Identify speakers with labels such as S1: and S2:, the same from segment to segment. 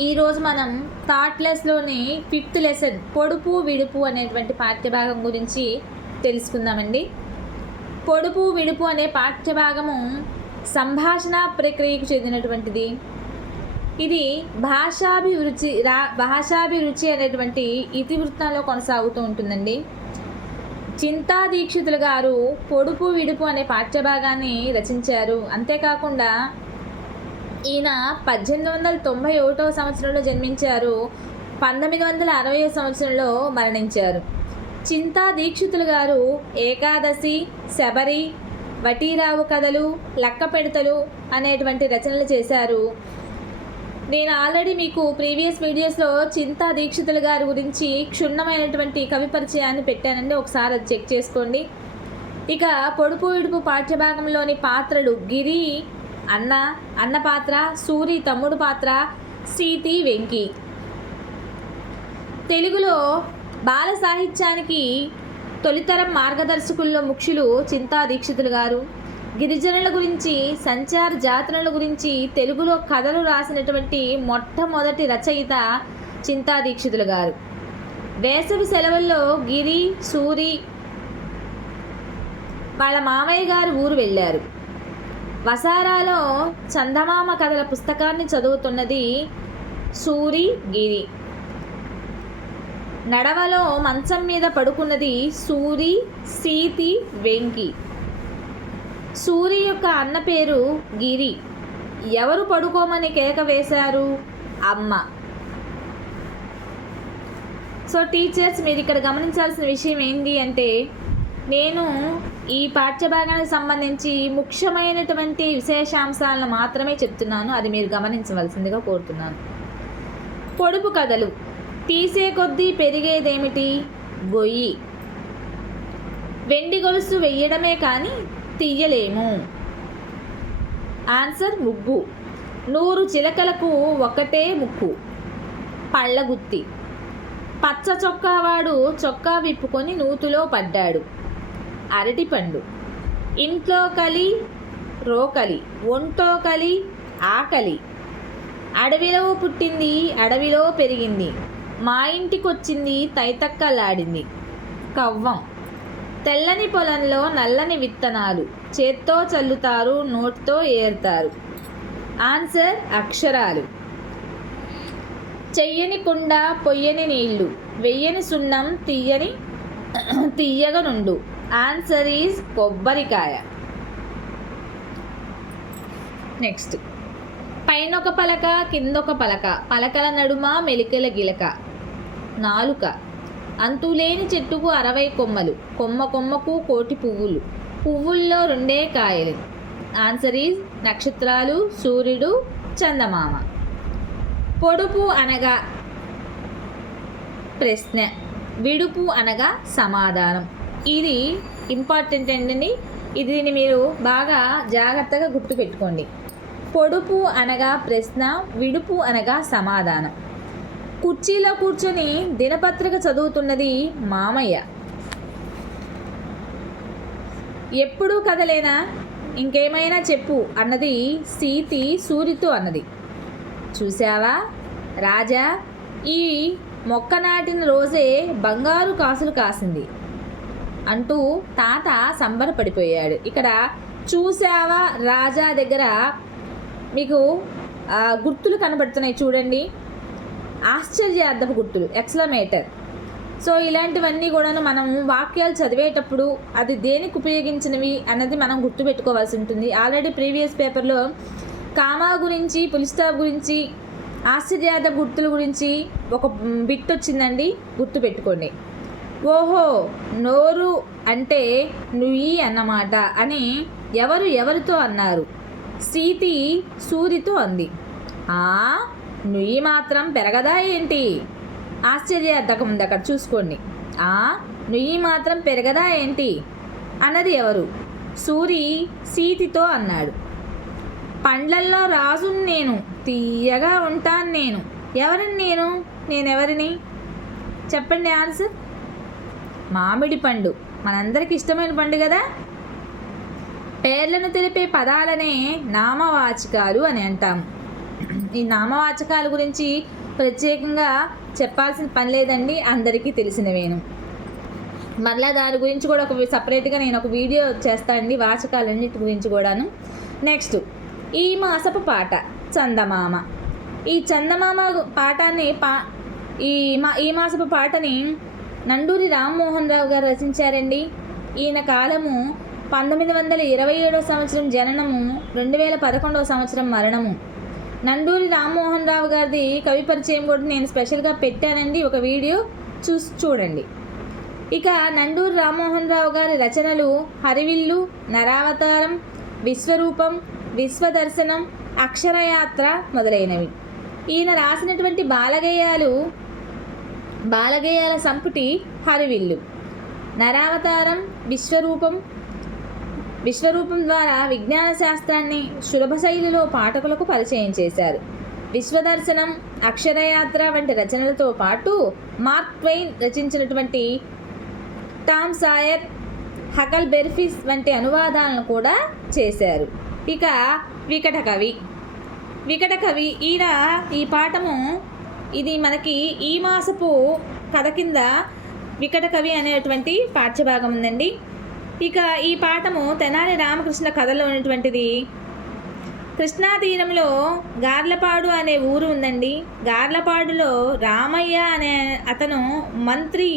S1: ఈరోజు మనం third లెస్లోని fifth lesson పొడుపు విడుపు అనేటువంటి పాఠ్యభాగం గురించి తెలుసుకుందామండి. పొడుపు విడుపు అనే పాఠ్యభాగము సంభాషణ ప్రక్రియకు చెందినటువంటిది. ఇది భాషాభిరుచి రా భాషాభిరుచి అనేటువంటి ఇతివృత్తంలో కొనసాగుతూ ఉంటుందండి. చింతా దీక్షితులు గారు పొడుపు విడుపు అనే పాఠ్యభాగాన్ని రచించారు. అంతేకాకుండా ఈయన పద్దెనిమిది వందల తొంభై ఒకటవ సంవత్సరంలో జన్మించారు పంతొమ్మిది వందల అరవై సంవత్సరంలో మరణించారు. చింతా దీక్షితులు గారు ఏకాదశి శబరి వటీరావు కథలు లక్క పెడతలు అనేటువంటి రచనలు చేశారు. నేను ఆల్రెడీ మీకు ప్రీవియస్ వీడియోస్లో చింతా దీక్షితులు గారి గురించి క్షుణ్ణమైనటువంటి కవి పరిచయాన్ని పెట్టానండి. ఒకసారి అది చెక్ చేసుకోండి. ఇక పొడుపు ఇడుపు పాఠ్యభాగంలోని పాత్రలు గిరి అన్న అన్న పాత్ర సూరి తమ్ముడు పాత్ర సీతి వెంకి. తెలుగులో బాల సాహిత్యానికి తొలితరం మార్గదర్శకుల్లో ముఖ్యులు చింతా దీక్షితులు గారు. గిరిజనుల గురించి సంచార జాతరల గురించి తెలుగులో కథలు రాసినటువంటి మొట్టమొదటి రచయిత చింతా దీక్షితులు గారు. వేసవి సెలవుల్లో గిరి సూరి వాళ్ళ మామయ్య గారు ఊరు వెళ్ళారు. వసారాలో చందమామ కథల పుస్తకాన్ని చదువుతున్నది సూరి గిరి. నడవలో మంచం మీద పడుకున్నది సూరి సీతి వెంకి. సూరి యొక్క అన్న పేరు గిరి. ఎవరు పడుకోమని కేక వేశారు? అమ్మ. సో టీచర్స్ మీరు ఇక్కడ గమనించాల్సిన విషయం ఏంటి అంటే నేను ఈ పాఠ్యభాగానికి సంబంధించి ముఖ్యమైనటువంటి విశేషాంశాలను మాత్రమే చెప్తున్నాను. అది మీరు గమనించవలసిందిగా కోరుతున్నాను. పొడుపు కథలు. తీసే కొద్దీ పెరిగేదేమిటి? గొయ్యి. వెండి గొలుసు వెయ్యడమే కానీ తీయలేము. ఆన్సర్ ముగ్గు. నూరు చిలకలకు ఒకటే ముక్కు. పళ్ళగుత్తి. పచ్చ చొక్కావాడు చొక్కా విప్పుకొని నూతులో పడ్డాడు. అరటిపండు. ఇంట్లో కలి రోకలి ఒంటో కలి ఆకలి. అడవిలో పుట్టింది అడవిలో పెరిగింది. మా ఇంటికొచ్చింది తైతక్కలాడింది. కవ్వం. తెల్లని పొలంలో నల్లని విత్తనాలు. చేత్తో చల్లుతారు నోటితో ఏరుతారు. ఆన్సర్ అక్షరాలు. చెయ్యని కుండ పొయ్యని నీళ్ళు. వెయ్యని సున్నం తీయని తీయగనుండు ఆన్సర్ ఈజ్ కొబ్బరికాయ. నెక్స్ట్ పైన ఒక పలక కింద ఒక పలక. పలకల నడుమ మెలికల గిలక. నాలుక. అంతులేని చెట్టుకు అరవై కొమ్మలు. కొమ్మ కొమ్మకు కోటి పువ్వులు. పువ్వుల్లో రెండే కాయలు. ఆన్సర్ ఈజ్ నక్షత్రాలు సూర్యుడు చందమామ. పొడుపు అనగా ప్రశ్న. విడుపు అనగా సమాధానం. ఇది ఇంపార్టెంట్ అండి ఇది దీన్ని మీరు బాగా జాగ్రత్తగా గుర్తుపెట్టుకోండి పొడుపు అనగా ప్రశ్న విడుపు అనగా సమాధానం. కుర్చీలో కూర్చొని దినపత్రిక చదువుతున్నది మామయ్య. ఎప్పుడూ కదలేనా? ఇంకేమైనా చెప్పు అన్నది సీతి సూరితో అన్నది. చూసావా రాజా ఈ మొక్క నాటిన రోజే బంగారు కాసులు కాసింది. అంటూ తాత సంబరపడిపోయాడు. ఇక్కడ చూసావా రాజా దగ్గర మీకు గుర్తులు కనబడుతున్నాయి చూడండి. ఆశ్చర్యార్థపు గుర్తులు ఎక్స్లమేటర్. సో ఇలాంటివన్నీ కూడాను మనం వాక్యాలు చదివేటప్పుడు అది దేనికి ఉపయోగించినవి అన్నది మనం గుర్తుపెట్టుకోవాల్సి ఉంటుంది. ఆల్రెడీ ప్రీవియస్ పేపర్లో కామా గురించి పులిస్టాప్ గురించి ఆశ్చర్యార్థ గుర్తుల గురించి ఒక బిట్ వచ్చిందండి. గుర్తుపెట్టుకోండి. ఓహో నోరు అంటే నుయ్యి అన్నమాట అని ఎవరు ఎవరితో అన్నారు? సీతి సూరితో అంది. ఆ నుయ్యి మాత్రం పెరగదా ఏంటి? ఆశ్చర్యార్థకం ఉంది అక్కడ చూసుకోండి. ఆ నుయ్యి మాత్రం పెరగదా ఏంటి? అన్నది ఎవరు? సూరి సీతితో అన్నాడు. పండ్లల్లో రాజుని నేను తీయగా ఉంటాను నేను. ఎవరిని నేను? నేనెవరిని? చెప్పండి ఆన్సర్. మామిడి పండు. మనందరికి ఇష్టమైన పండు కదా? పేర్లను తెలిపే పదాలనే నామవాచకాలు అని అంటాము ఈ నామవాచకాల గురించి ప్రత్యేకంగా చెప్పాల్సిన పని లేదండి అందరికీ తెలిసినవేను మరలా దాని గురించి కూడా ఒక సపరేట్గా నేను ఒక వీడియో చేస్తానండి వాచకాలన్నిటి గురించి కూడాను. నెక్స్ట్ ఈ మాసపు పాట చందమామ. ఈ చందమామ పాఠాన్ని పా ఈ మా ఈ మాసపు పాటని నండూరి రామ్మోహన్ రావు గారు రచించారండి. ఈయన కాలము పంతొమ్మిది వందల ఇరవై ఏడవ సంవత్సరం జననము రెండు వేల పదకొండవ సంవత్సరం మరణము. నండూరి రామ్మోహన్ రావు గారిది కవి పరిచయం కూడా నేను స్పెషల్గా పెట్టానండి. ఒక వీడియో చూసి చూడండి. ఇక నండూరి రామ్మోహన్ రావు గారి రచనలు హరివిల్లు నరావతారం విశ్వరూపం విశ్వదర్శనం అక్షరయాత్ర మొదలైనవి. ఈయన రాసినటువంటి బాలగేయాలు బాలగేయాల సంపుటి హరివిల్లు. నరావతారం విశ్వరూపం విశ్వరూపం ద్వారా విజ్ఞాన శాస్త్రాన్ని సులభ శైలిలో పాఠకులకు పరిచయం చేశారు. విశ్వదర్శనం అక్షరయాత్ర వంటి రచనలతో పాటు మార్క్ ట్వైన్ రచించినటువంటి టామ్ సాయర్ హకల్ బెర్ఫిస్ వంటి అనువాదాలను కూడా చేశారు. ఇక వికట కవి వికట కవి ఈయన ఈ పాఠము ఇది మనకి ఈ మాసపు కథ కింద వికట కవి అనేటువంటి పాఠ్యభాగం ఉందండి. ఇక ఈ పాఠము తెనాలి రామకృష్ణ కథలో ఉన్నటువంటిది. కృష్ణా తీరంలో గార్లపాడు అనే ఊరు ఉందండి. గార్లపాడులో రామయ్య అనే అతను మంత్రి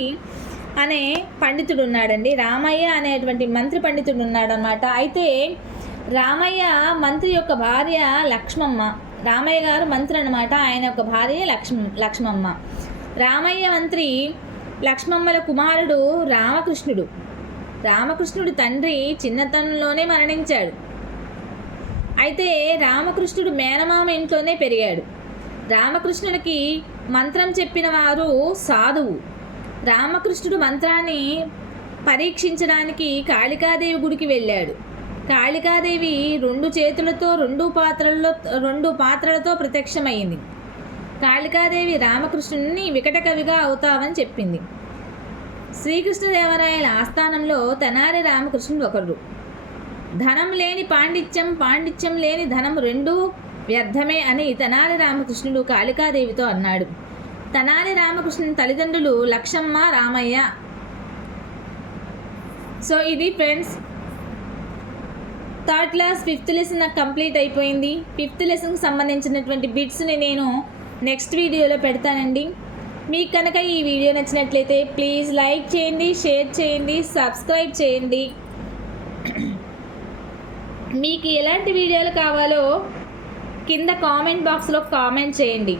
S1: అనే పండితుడు ఉన్నాడండి. రామయ్య అనేటువంటి మంత్రి పండితుడు ఉన్నాడు అనమాట అయితే రామయ్య మంత్రి యొక్క భార్య లక్ష్మమ్మ. రామయ్య గారు మంత్రి అనమాట ఆయన ఒక భార్య లక్ష్మ లక్ష్మమ్మ. రామయ్య మంత్రి లక్ష్మమ్మల కుమారుడు రామకృష్ణుడు. రామకృష్ణుడు తండ్రి చిన్నతనంలోనే మరణించాడు. అయితే రామకృష్ణుడు మేనమామ ఇంట్లోనే పెరిగాడు. రామకృష్ణుడికి మంత్రం చెప్పిన వారు సాధువు. రామకృష్ణుడు మంత్రాన్ని పరీక్షించడానికి కాళికాదేవి గుడికి వెళ్ళాడు. కాళికాదేవి రెండు చేతులతో రెండు పాత్రల్లో రెండు పాత్రలతో ప్రత్యక్షమైంది కాళికాదేవి రామకృష్ణుని వికట కవిగా అవుతావని చెప్పింది. శ్రీకృష్ణదేవరాయల ఆస్థానంలో తెనాలి రామకృష్ణుడు ఒకరు. ధనం లేని పాండిత్యం పాండిత్యం లేని ధనం రెండూ వ్యర్థమే అని తెనాలి రామకృష్ణుడు కాళికాదేవితో అన్నాడు. తెనాలి రామకృష్ణుని తల్లిదండ్రులు లక్షమ్మ రామయ్య. సో ఇది friends third class fifth lesson నాకు కంప్లీట్ అయిపోయింది. ఫిఫ్త్ లెసన్కి సంబంధించినటువంటి బిట్స్ని నేను నెక్స్ట్ వీడియోలో పెడతానండి. మీకు కనుక ఈ వీడియో నచ్చినట్లయితే ప్లీజ్ లైక్ చేయండి షేర్ చేయండి సబ్స్క్రైబ్ చేయండి. మీకు ఎలాంటి వీడియోలు కావాలో కింద కామెంట్ బాక్స్లో కామెంట్ చేయండి.